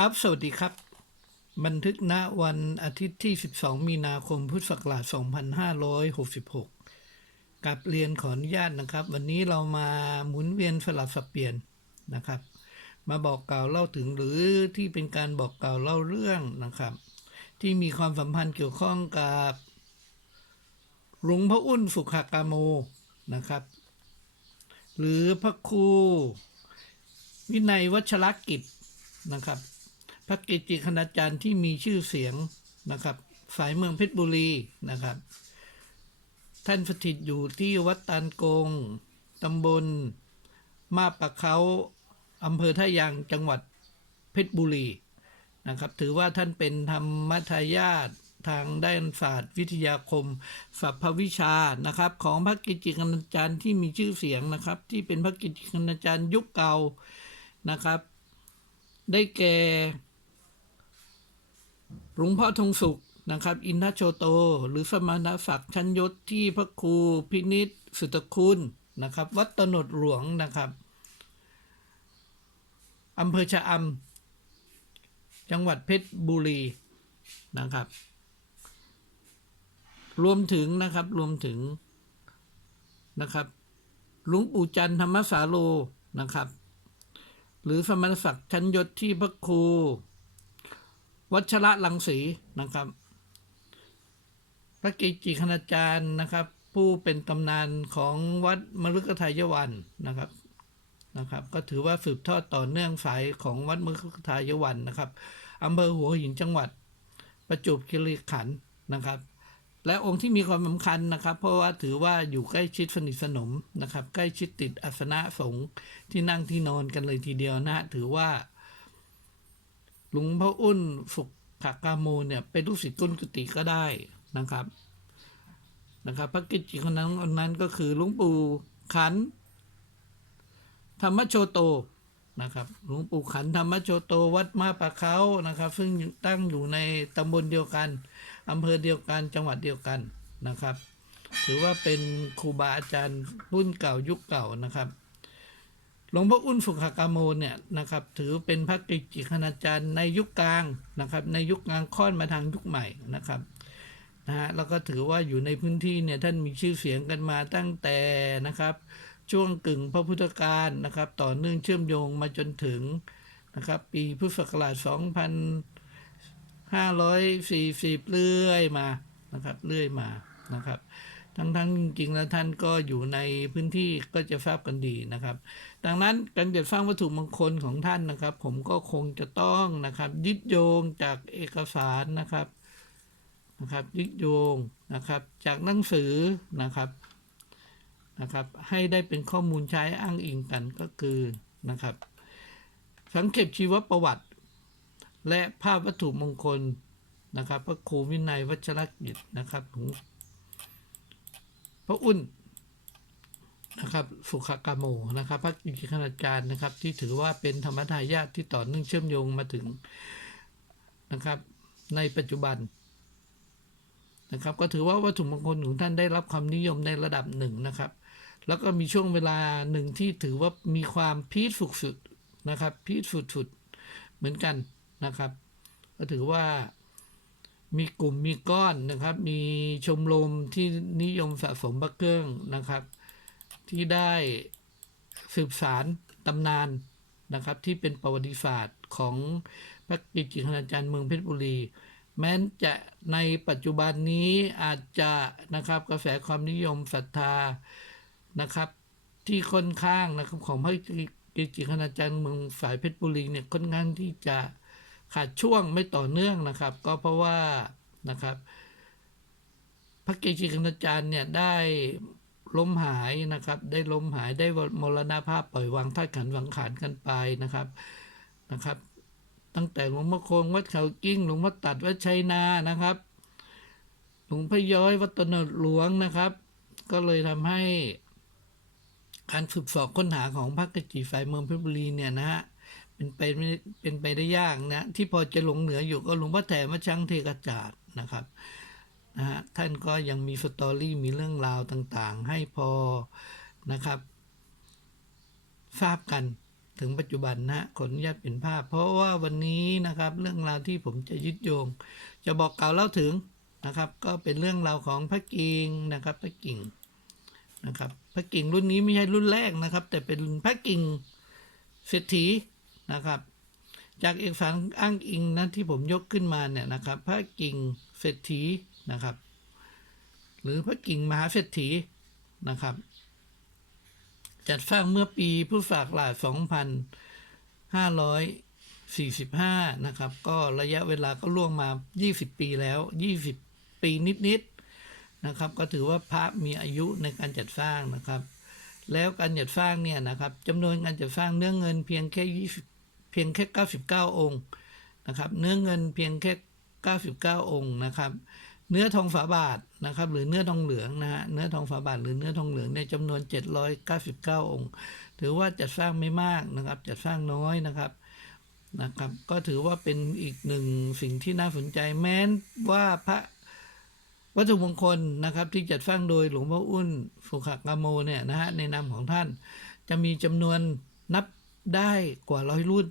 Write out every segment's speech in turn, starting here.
ครับ สวัสดีครับ บันทึกณวันอาทิตย์ที่ 12 มีนาคม พุทธศักราช 2566 กับเรียนขออนุญาตนะครับ วันนี้เรามาหมุนเวียนสลับสับเปลี่ยนนะครับ มาบอกกล่าวเล่าถึงหรือที่เป็นการบอกกล่าวเล่าเรื่องนะครับ ที่มีความสัมพันธ์เกี่ยวข้องกับหลวงพ่ออุ้นสุขากาโมนะครับ หรือพระครูวินัยวัชรกิจนะครับ พระเกจิคณาจารย์ที่มีชื่อเสียงนะครับ สายเมืองเพชรบุรีนะครับ ท่านสถิตอยู่ที่วัดตานกงตำบล มาปะเขาอำเภอท่ายางจังหวัดเพชรบุรีนะครับ ถือว่าท่านเป็นธรรมทายาททางด้านศาสตร์วิทยาคมสัพพวิชานะครับ ของพระกิจิคณาจารย์ที่มีชื่อเสียงนะครับ ที่เป็นพระกิจิคณาจารย์ยุคเก่านะครับ ได้แก่ หลวงพ่อทงสุขนะครับ อินทโชโต หรือสมณศักดิ์ชั้นยศที่พระครูพินิษสุตคุณนะครับ วัดตนดหลวงนะครับอำเภอชะอำจังหวัดเพชรบุรีนะครับ รวมถึงนะครับรวมถึงนะครับหลวงปู่จันธรรมสาโลนะครับ หรือสมณศักดิ์ชั้นยศที่พระครู วัชระลังสีนะครับ พระเกจิคณาจารย์นะครับ ผู้เป็นตำนานของวัดมฤคทายวันนะครับนะครับ ก็ถือว่าสืบทอดต่อเนื่องสายของวัดมฤคทายวันนะครับอำเภอหัวหินจังหวัด ประจวบคีรีขันธ์นะครับ และองค์ที่มีความสำคัญนะครับ เพราะว่าถือว่าอยู่ใกล้ชิดสนิทสนมนะครับ ใกล้ชิดติดอาสนะสงฆ์ที่นั่งที่นอนกันเลยทีเดียวนะถือว่า หลวงพ่ออุ้นสุขขากาโมเนี่ยเป็นลูกศิษย์ก้นกุฏิก็ได้นะครับนะครับ พระกิจจิคนนั้นคนนั้นก็คือหลวงปู่ขัน ธรรมโชโตนะครับหลวงปู่ขันธรรมโชโตวัดมาปะเขานะครับ ซึ่งตั้งอยู่ในตำบลเดียวกันอำเภอเดียวกันจังหวัดเดียวกันนะครับ ถือว่าเป็นครูบาอาจารย์รุ่นเก่ายุคเก่านะครับ หลวงพ่ออุ้นสุขากามโมเนี่ยนะครับถือเป็นพระกิจิคณาจารย์ในยุคกลางนะครับในยุคกลางค่อนมาทางยุคใหม่นะครับนะฮะแล้วก็ถือว่าอยู่ในพื้นที่เนี่ยท่านมีชื่อเสียงกันมาตั้งแต่นะครับช่วงกึ่งพระพุทธกาลนะครับต่อเนื่องเชื่อมโยงมาจนถึงนะครับปีพุทธศักราช 2540 เรื่อยมานะครับเรื่อยมานะครับ ทั้งๆจริงๆแล้วท่านก็อยู่ในพื้นที่ก็จะทราบกันดีนะครับ ดังนั้นการจัดสร้างวัตถุมงคลของท่านนะครับ ผมก็คงจะต้องนะครับ ยึดโยงจากเอกสารนะครับนะครับยึดโยงนะครับ จากหนังสือนะครับนะครับ ให้ได้เป็นข้อมูลใช้อ้างอิงกันก็คือนะครับ สังเกตชีวประวัติ และภาพวัตถุมงคลนะครับ พระครูวินัยวัชรกิจนะครับของ พระอุ่นนะครับสุขกาโมนะครับพระกิจคณาจารย์นะครับ ที่ถือว่าเป็นธรรมทายาทที่ต่อเนื่องเชื่อมโยงมาถึงนะครับ ในปัจจุบันนะครับ ก็ถือว่าวัตถุมงคลของท่านได้รับความนิยมในระดับหนึ่งนะครับ แล้วก็มีช่วงเวลาหนึ่งที่ถือว่ามีความพีคสุดๆนะครับ พีคสุดๆเหมือนกันนะครับ ก็ถือว่า มีกลุ่มมีก้อนนะครับ มีชมรมที่นิยมสะสมพระเครื่องนะครับ ที่ได้สืบสารตำนานนะครับที่เป็นประวัติศาสตร์ของพระกิจิคณาจารย์เมืองเพชรบุรี แม้นจะในปัจจุบันนี้อาจจะนะครับกระแสความนิยมศรัทธานะครับ ที่ค่อนข้างนะครับของพระกิจจิคณาจารย์เมืองสายเพชรบุรีเนี่ยค่อนข้างที่จะ ขาดช่วงไม่ต่อเนื่องนะครับ ก็เพราะว่านะครับพระเกจิคณาจารย์เนี่ยได้ล้มหายนะครับ ได้ล้มหายได้มรณภาพปล่อยวางธาขันธ์สังขารกันไปนะครับนะครับ ตั้งแต่หลวงพ่อคงวัดเขากิ้งหลวงพ่อตัดวัดชัยนานะครับ หลวงพ่อย้อยวัดตนดหลวงนะครับ ก็เลยทำให้การสืบสอบค้นหาของพระกจิฝ่ายเมืองเพชรบุรีเนี่ยนะฮะ เป็นไปไม่เป็นไปได้ยากนะ ที่พอจะหลงเหนืออยู่ก็หลวงพ่อแถมช่างเทกจาดนะครับนะฮะท่านก็ยังมีสตอรี่มีเรื่องราวต่างๆ ให้พอนะครับ ทราบกันถึงปัจจุบันนะขออนุญาตเป็นภาพ เพราะว่าวันนี้นะครับ เรื่องราวที่ผมจะยึดโยง จะบอกกล่าวเล่าถึงนะครับ ก็เป็นเรื่องราวของพระกิ่งนะครับพระกิ่งนะครับพระกิ่งรุ่นนี้ไม่ใช่รุ่นแรกนะครับ แต่เป็นพระกิ่งเศรษฐี นะครับ จากเอกสารอ้างอิงนั้นที่ผมยกขึ้นมาเนี่ยนะครับ พระกิ่งเศรษฐีนะครับ หรือพระกิ่งมหาเศรษฐีนะครับ จัดสร้างเมื่อปีพุทธศักราช2545 นะครับ ก็ระยะเวลาก็ล่วงมา 20 ปีแล้ว 20 ปีนิดๆนะครับ ก็ถือว่าพระมีอายุในการจัดสร้างนะครับแล้วการจัดสร้างเนี่ยนะครับจำนวนการจัดสร้างเนื้อเงินเพียงแค่20 เพียงแค่ 99 องค์นะครับ เนื้อเงินเพียงแค่ 99 องค์นะครับ เนื้อทองฝาบาทนะครับ หรือเนื้อทองเหลืองนะฮะ เนื้อทองฝาบาทหรือเนื้อทองเหลืองในยจำนวน 799 องค์ ถือว่าจัดสร้างไม่มากนะครับ จัดสร้างน้อยนะครับนะครับ ก็ถือว่าเป็นอีกหนึ่งสิ่งที่น่าสนใจแม้นว่าพระวัตถุมงคลนะครับที่จัดสร้างโดยหลวงพ่ออุ้นสุขกามโมเนี่ยนะฮะในนามของท่าน จะมีจำนวนนับได้กว่าร้อยรุ่น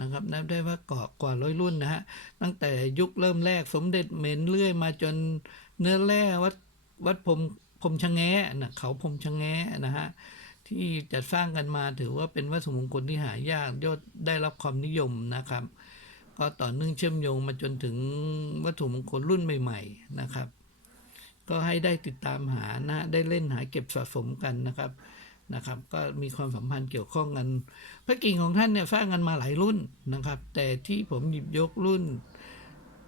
นะครับนับได้ว่ากว่ากว่าร้อยรุ่นนะฮะตั้งแต่ยุคเริ่มแรกสมเด็จเหม็นเรื่อยมาจนเนื้อแร่วัดวัดพรมพรมชะแงะนะเขาพรมชะแงะนะฮะที่จัดสร้างกันมาถือว่าเป็นวัตถุมงคลที่หายากยอดได้รับความนิยมนะครับ ก็ต่อเนื่องเชื่อมโยงมาจนถึงวัตถุมงคลรุ่นใหม่ ๆนะครับ ก็ให้ได้ติดตามหานะได้เล่นหาเก็บสะสมกันนะครับ นะครับ ก็มีความสัมพันธ์เกี่ยวข้องกัน พระกิ่งของท่านเนี่ยสร้างกันมาหลายรุ่นนะครับ แต่ที่ผมหยิบยกรุ่น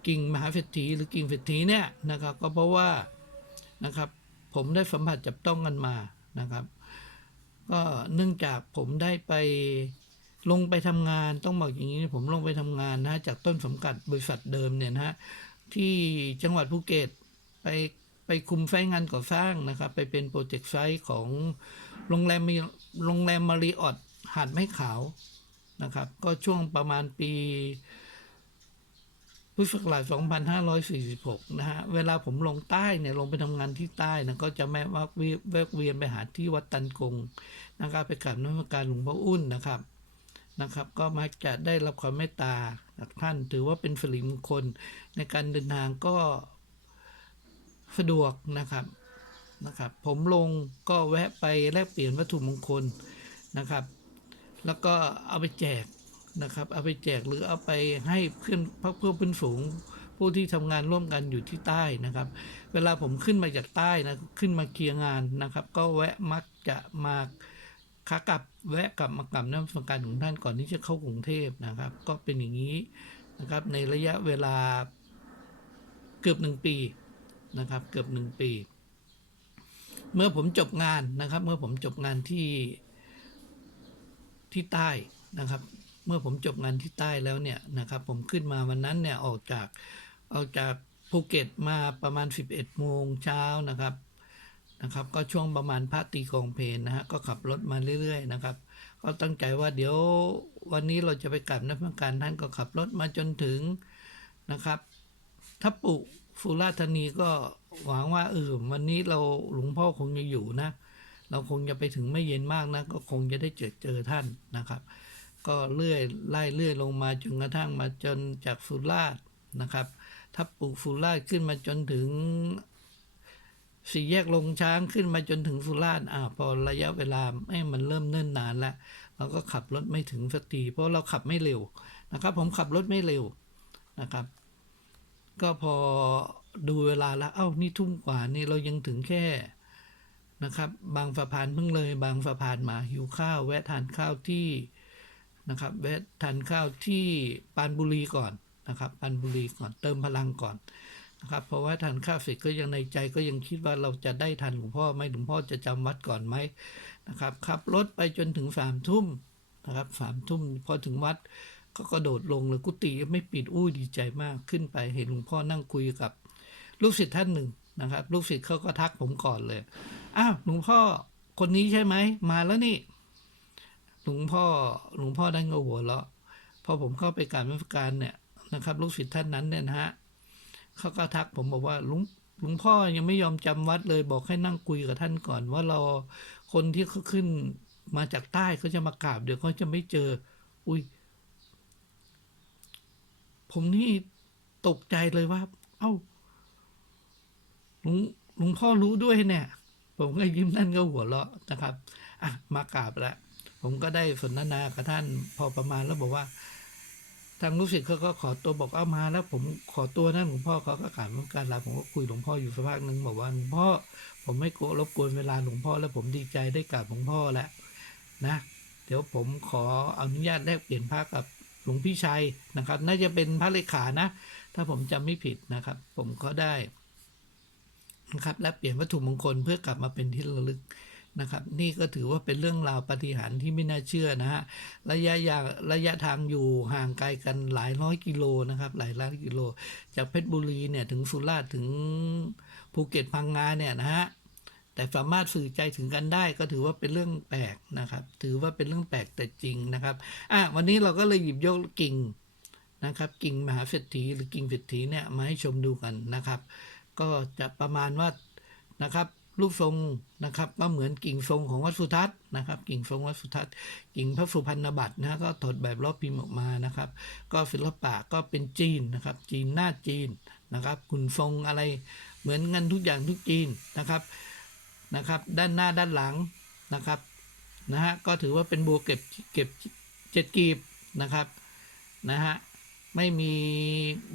กิ่งมหาเศรษฐีหรือกิ่งเศรษฐีเนี่ยนะครับ ก็เพราะว่านะครับ ผมได้สัมผัสจับต้องกันมานะครับ ก็เนื่องจากผมได้ไปลงไปทำงานต้องบอกอย่างนี้ผมลงไปทำงานนะฮะจากต้นสังกัดบริษัทเดิมเนี่ยนะฮะที่จังหวัดภูเก็ตไป ไปคุมไซต์งานก่อสร้างนะครับ ไปเป็นโปรเจกต์ไซต์ของโรงแรมมีโรงแรมมารีออตหาดไม้ขาวนะครับ ก็ช่วงประมาณปีพุทธศักราช2546 นะฮะ เวลาผมลงใต้เนี่ย ลงไปทำงานที่ใต้นะ ก็จะแม่ว่าแวะเวียนไปหาที่วัดตันกงนะครับ ไปกราบนมัสการหลวงพ่ออุ้นนะครับ นะครับ ก็มักจะได้รับความเมตตาจากท่าน ถือว่าเป็นสิริมงคลในการเดินทางก็ สะดวกนะครับนะครับ ผมลงก็แวะไปแลกเปลี่ยนวัตถุมงคลนะครับ แล้วก็เอาไปแจกนะครับ เอาไปแจกหรือเอาไปให้เพื่อนพักเพื่อเพื่อนฝูงผู้ที่ทำงานร่วมกันอยู่ที่ใต้นะครับ เวลาผมขึ้นมาจากใต้นะขึ้นมาเคลียร์งานนะครับ ก็แวะมักจะมาขากลับแวะกลับมากลับน้ำสงการของท่านก่อนที่จะเข้ากรุงเทพนะครับ ก็เป็นอย่างนี้นะครับในระยะเวลาเกือบหนึ่งปี นะครับ เกือบหนึ่งปี เมื่อผมจบงานนะครับ เมื่อผมจบงานที่ที่ใต้นะครับ เมื่อผมจบงานที่ใต้แล้วเนี่ยนะครับ ผมขึ้นมาวันนั้นเนี่ยออกจากออกจากภูเก็ตมาประมาณ 11โมงเช้านะครับนะครับ ก็ช่วงประมาณพระตีกองเพลนนะฮะก็ขับรถมาเรื่อยๆนะครับ ก็ตั้งใจว่าเดี๋ยววันนี้เราจะไปกลับนักการท่านก็ขับรถมาจนถึงนะครับ ทับปุสุราธานีก็หวังว่าเออวันนี้เราหลวงพ่อคงจะอยู่นะ เราคงจะไปถึงไม่เย็นมากนะ ก็คงจะได้เจอเจอท่านนะครับ ก็เลื่อยไล่เลื่อยลงมาจนกระทั่งมาจนจากสุราษฎร์นะครับทับปุสุราษฎร์ขึ้นมาจนถึงสี่แยกลงช้างขึ้นมาจนถึงสุราษฎร์อ่าพอระยะเวลาให้มันเริ่มเนิ่นนานแล้วเราก็ขับรถไม่ถึงสักทีเพราะเราขับไม่เร็วนะครับ ผมขับรถไม่เร็วนะครับ ก็พอดูเวลาแล้วเอ้านี่ทุ่มกว่านี่เรายังถึงแค่นะครับ บางสะพานเพิ่งเลย บางสะพานมาหิวข้าว แวะทานข้าวที่นะครับ แวะทานข้าวที่ปานบุรีก่อนนะครับปานบุรีก่อนเติมพลังก่อนนะครับ เพราะว่าทานข้าวเสร็จก็ยังในใจก็ยังคิดว่าเราจะได้ทันหลวงพ่อไหมหลวงพ่อจะจำวัดก่อนไหมนะครับขับรถไปจนถึงสามทุ่มนะครับสามทุ่มพอถึงวัด ก็กระโดดลงเลยกุฏิไม่ปิดอู้ดีใจมากขึ้นไปเห็นหลวงพ่อนั่งคุยกับ ลูกศิษย์ท่านหนึ่งนะครับ ลูกศิษย์เขาก็ทักผมก่อนเลยอ้าวหลวงพ่อคนนี้ใช่ไหมมาแล้วนี่หลวงพ่อหลวงพ่อท่านก็หัวเราะพอผมเข้าไปกรารมิการเนี่ยนะครับ ลูกศิษย์ท่านนั้นเนี่ยนะฮะเขาก็ทักผมบอกว่าหลวงหลวงพ่อยังไม่ยอมจำวัดเลยบอกให้นั่งคุยกับท่านก่อน ว่าเราคนที่เขาขึ้นมาจากใต้เขาจะมากราบเดี๋ยวเขาจะไม่เจอ อุ้ย ผมนี่ตกใจเลยว่า เอ้าหลวงหลวงพ่อรู้ด้วยเนี่ย ผมก็ยิ้มนั่นก็หัวเราะนะครับ อะ มากราบแล้วผมก็ได้สนทนากับท่านพอประมาณแล้วบอกว่า ทางลูกศิษย์เขาก็ขอตัวบอกเอามาแล้ว ผมขอตัวนั่นหลวงพ่อเขาก็กราบนมัสการลาผมก็คุยหลวงพ่ออยู่สักพักหนึ่งบอกว่าหลวงพ่อ ผมไม่โกรบกวนเวลาหลวงพ่อแล้วผมดีใจได้กราบหลวงพ่อแล้วนะ เดี๋ยวผมขออนุญาตแลกเปลี่ยนพระกับ หลวงพี่ชัยนะครับ น่าจะเป็นพระเลขานะ ถ้าผมจำไม่ผิดนะครับ ผมก็ได้นะครับและเปลี่ยนวัตถุมงคลเพื่อกลับมาเป็นที่ระลึกนะครับ นี่ก็ถือว่าเป็นเรื่องราวปฏิหารที่ไม่น่าเชื่อนะฮะระยะยาระยะทางอยู่ห่างไกลกันหลายร้อยกิโลนะครับ หลายร้อยกิโล จากเพชรบุรีเนี่ยถึงสุราษฎร์ถึงภูเก็ตพังงาเนี่ยนะฮะ แต่สามารถสื่อใจถึงกันได้ก็ถือว่าเป็นเรื่องแปลกนะครับ ถือว่าเป็นเรื่องแปลกแต่จริงนะครับอะวันนี้เราก็เลยหยิบยกกิ่งนะครับ กิ่งมหาเศรษฐีหรือกิ่งเศรษฐีเนี่ยมาให้ชมดูกันนะครับ ก็จะประมาณว่านะครับรูปทรงนะครับก็เหมือนกิ่งทรงของวัดสุทัศน์นะครับ กิ่งทรงวัดสุทัศน์กิ่งพระสุพรรณบัตรนะก็ถอดแบบรอบพิมพ์ออกมานะครับ ก็ศิลปะก็เป็นจีนนะครับ จีนหน้าจีนนะครับคุณทรงอะไรเหมือนกันทุกอย่างทุกจีนนะครับ นะครับ ด้านหน้าด้านหลังนะครับนะฮะก็ถือว่าเป็นบัวเก็บเก็บเจ็ดกีบนะครับนะฮะไม่มี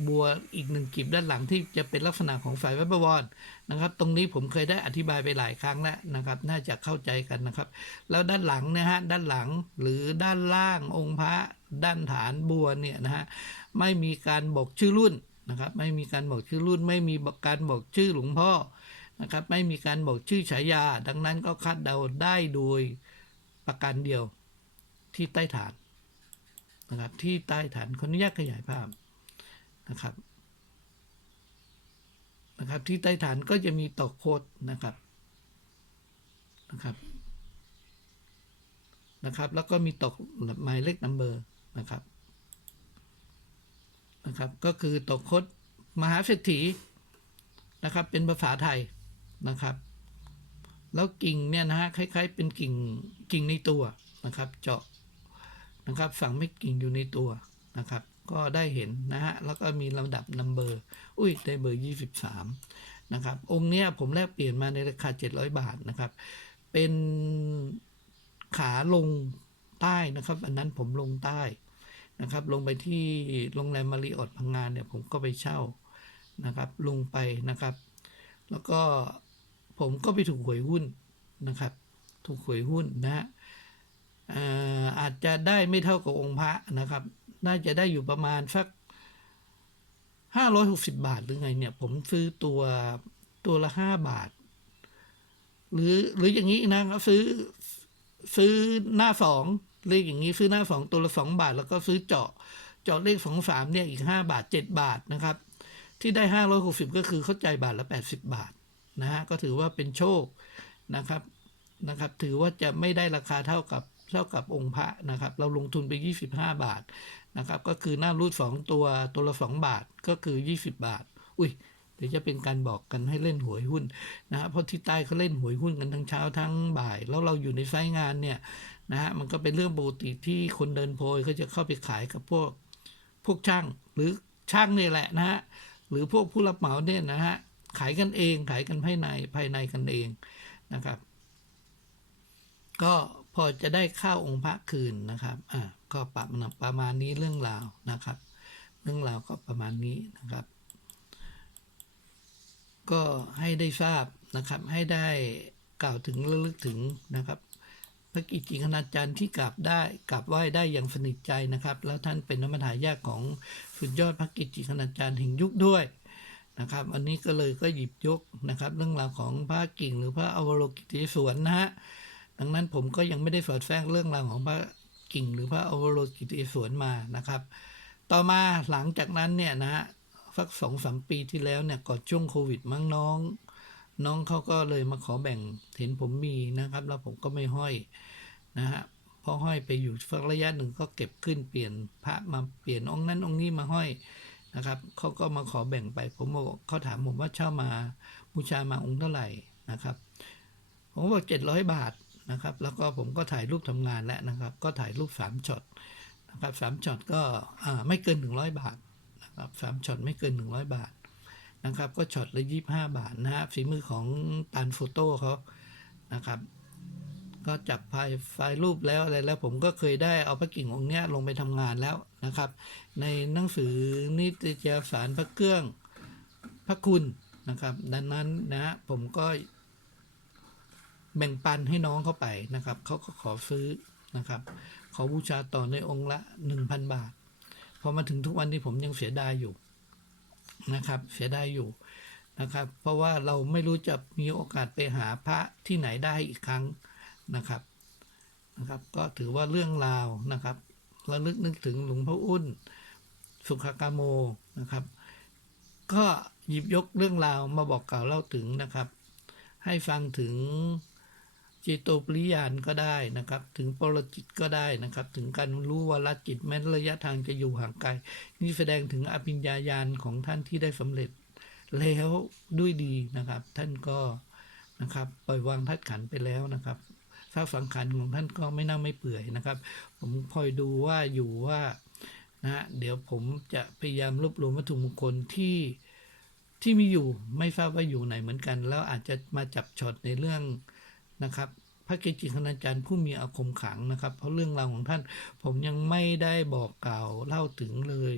บัวอีกหนึ่งกีบด้านหลังที่จะเป็นลักษณะของสายวัดบวรนะครับ ตรงนี้ผมเคยได้อธิบายไปหลายครั้งแล้วนะครับ น่าจะเข้าใจกันนะครับ แล้วด้านหลังนะฮะด้านหลังหรือด้านล่างองค์พระด้านฐานบัวเนี่ยนะฮะไม่มีการบอกชื่อรุ่นนะครับ ไม่มีการบอกชื่อรุ่น ไม่มีการบอกชื่อหลวงพ่อ นะครับไม่มีการบอกชื่อฉายา ดังนั้นก็คาดเดาได้โดยประการเดียวที่ใต้ฐานนะครับที่ใต้ฐานขออนุญาตขยายภาพนะครับนะครับ ที่ใต้ฐานก็จะมีตอกโคดนะครับนะครับนะครับ แล้วก็มีตอกหมายเลขนัมเบอร์นะครับนะครับ ก็คือตอกโคดมหาเศรษฐีนะครับ เป็นภาษาไทย นะครับ แล้วกิ่งเนี่ยนะฮะคล้าย ๆ เป็นกิ่งกิ่งในตัวนะครับ เจาะนะครับฝังเม็ดกิ่งอยู่ในตัวนะครับ ก็ได้เห็นนะฮะแล้วก็มีลำดับนัมเบอร์อุ้ยได้เบอร์ 23 นะครับ องค์เนี้ยผมแลกเปลี่ยนมาในราคา 700 บาทนะครับ เป็นขาลงใต้นะครับ อันนั้นผมลงใต้นะครับ ลงไปที่โรงแรมมาริออตพังงานเนี่ยผมก็ไปเช่านะครับ ลงไปนะครับ แล้วก็ ผมก็ไปถูกหวยหุ้นนะครับ ถูกหวยหุ้นนะฮะอาจจะได้ไม่เท่ากับองค์พระนะครับ น่าจะได้อยู่ประมาณสักห้าร้อยหกสิบาทหรือไงเนี่ย ผมซื้อตัวตัวละห้าบาท หรือหรืออย่างนี้นะครับซื้อซื้อหน้าสองเลขอย่างนี้ซื้อหน้าสองตัวละสองบาท แล้วก็ซื้อเจาะเจาะเลขสองสามเนี่ยอีกห้าบาทเจ็ดบาทนะครับ ที่ได้ห้าร้อยหกสิบก็คือเข้าใจบาทละแปดสิบบาท นะฮะก็ถือว่าเป็นโชคนะครับนะครับ ถือว่าจะไม่ได้ราคาเท่ากับเท่ากับองค์พระนะครับ เราลงทุนไป 25 บาทนะครับ ก็คือหน้ารูดสองตัวตัวละ 2 บาทก็คือ 20 บาท อุ้ยเดี๋ยวจะเป็นการบอกกันให้เล่นหวยหุ้นนะฮะเพราะที่ใต้เขาเล่นหวยหุ้นกันทั้งเช้าทั้งบ่าย แล้วเราอยู่ในไซต์งานเนี่ยนะฮะมันก็เป็นเรื่องปกติที่คนเดินโพยเขาจะเข้าไปขายกับพวกพวกช่างหรือช่างเนี่ยแหละนะฮะหรือพวกผู้รับเหมาเนี่ยนะฮะ ขายกันเอง ขายกันภายในภายในกันเองนะครับ ก็พอจะได้ข้าวองค์พระคืนนะครับอ่าก็ประมาณประมาณนี้เรื่องราวนะครับ เรื่องราวก็ประมาณนี้นะครับ ก็ให้ได้ทราบนะครับ ให้ได้กล่าวถึงระลึกถึงนะครับพระกิจจิคณาจารย์ที่กราบได้กราบไหว้ได้อย่างสนิทใจนะครับ แล้วท่านเป็นนรรมทายาของสุดยอดพระกิจจิคณาจารย์แห่งยุคด้วย นะครับ อันนี้ก็เลยก็หยิบยกนะครับ เรื่องราวของพระกิ่งหรือพระอวโลกิติสวนนะฮะดังนั้นผมก็ยังไม่ได้สอดแทรกเรื่องราวของพระกิ่ง หรือพระอวโลกิติสวนมานะครับ ต่อมาหลังจากนั้นเนี่ยนะฮะสักสองสามปีที่แล้วเนี่ยก่อนช่วงโควิดมั้งน้อง น้องเขาก็เลยมาขอแบ่งเห็นผมมีนะครับ แล้วผมก็ไม่ห้อยนะฮะพอห้อยไปอยู่สักระยะหนึ่งก็เก็บขึ้นเปลี่ยนพระมาเปลี่ยนองค์นั้นองค์นี้มาห้อย นะครับเขาก็มาขอแบ่งไป ผมบอกเขาถามผมว่าเช่ามาบูชามาองค์เท่าไหร่นะครับ ผมบอกเจ็ดร้อยบาทนะครับ แล้วก็ผมก็ถ่ายรูปทำงานแล้วนะครับ ก็ถ่ายรูปสามช็อตนะครับสามช็อตก็ไม่เกินหนึ่งร้อยบาทนะครับสามช็อตไม่เกินหนึ่งร้อยบาทนะครับ ก็ช็อตละยี่บห้าบาทนะฮะฝีมือของตานโฟโต้เขานะครับ ก็จับไฟล์ไฟล์รูปแล้วอะไรแล้วผมก็เคยได้เอาพระกิ่งองค์เนี้ยลงไปทำงานแล้วนะครับ ในหนังสือนิตยสารพระเครื่องพระคุณนะครับ ดังนั้นนะผมก็แบ่งปันให้น้องเข้าไปนะครับเขาก็ขอซื้อนะครับขอบูชาต่อในองค์ละหนึ่งพันบาทพอมาถึงทุกวันนี้ผมยังเสียดายอยู่นะครับ เสียดายอยู่นะครับ เพราะว่าเราไม่รู้จะมีโอกาสไปหาพระที่ไหนได้อีกครั้ง นะครับนะครับ ก็ถือว่าเรื่องราวนะครับระลึกนึกถึงหลวงพ่ออุ้น สุขากาโมนะครับ ก็หยิบยกเรื่องราวมาบอกกล่าวเล่าถึงนะครับ ให้ฟังถึงจิตโตปริยานก็ได้นะครับ ถึงปรจิตก็ได้นะครับ ถึงการรู้วาลจิตแม้ระยะทางจะอยู่ห่างไกลนี่แสดงถึงอภิญญาญาณของท่านที่ได้สำเร็จ แล้วด้วยดีนะครับ ท่านก็นะครับ ปล่อยวางทัดขันไปแล้วนะครับ ทราบสังขารของท่านก็ไม่น่าไม่เปื่อยนะครับ ผมคอยดูว่าอยู่ว่านะเดี๋ยวผมจะพยายามรวบรวมวัตถุมงคลที่ที่มีอยู่ไม่ทราบว่าอยู่ไหนเหมือนกัน แล้วอาจจะมาจับช็อตในเรื่องนะครับพระเกจิคณาจารย์ผู้มีอาคมขังนะครับ เพราะเรื่องราวของท่านผมยังไม่ได้บอกกล่าวเล่าถึงเลย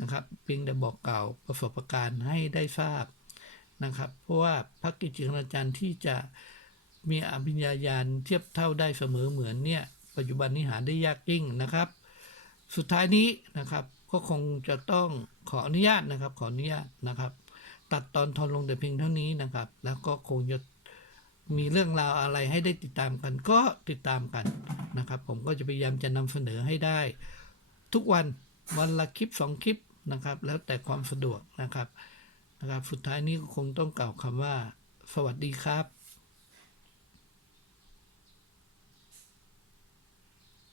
นะครับเพียงแต่บอกกล่าวประสบการณ์ให้ได้ทราบนะครับ เพราะว่าพระเกจิคณาจารย์ที่จะ มีอภิญญาญาณเทียบเท่าได้เสมอเหมือนเนี่ยปัจจุบันนี้หาได้ยากยิ่งนะครับ สุดท้ายนี้นะครับก็คงจะต้องขออนุญาตนะครับ ขออนุญาตนะครับ ตัดตอนทอนลงแต่เพียงเท่านี้นะครับ แล้วก็คงจะมีเรื่องราวอะไรให้ได้ติดตามกันก็ติดตามกันนะครับ ผมก็จะพยายามจะนำเสนอให้ได้ ทุกวันวันละคลิปสองคลิปนะครับ แล้วแต่ความสะดวกนะครับนะครับ สุดท้ายนี้ก็คงต้องกล่าวคำว่า สวัสดีครับ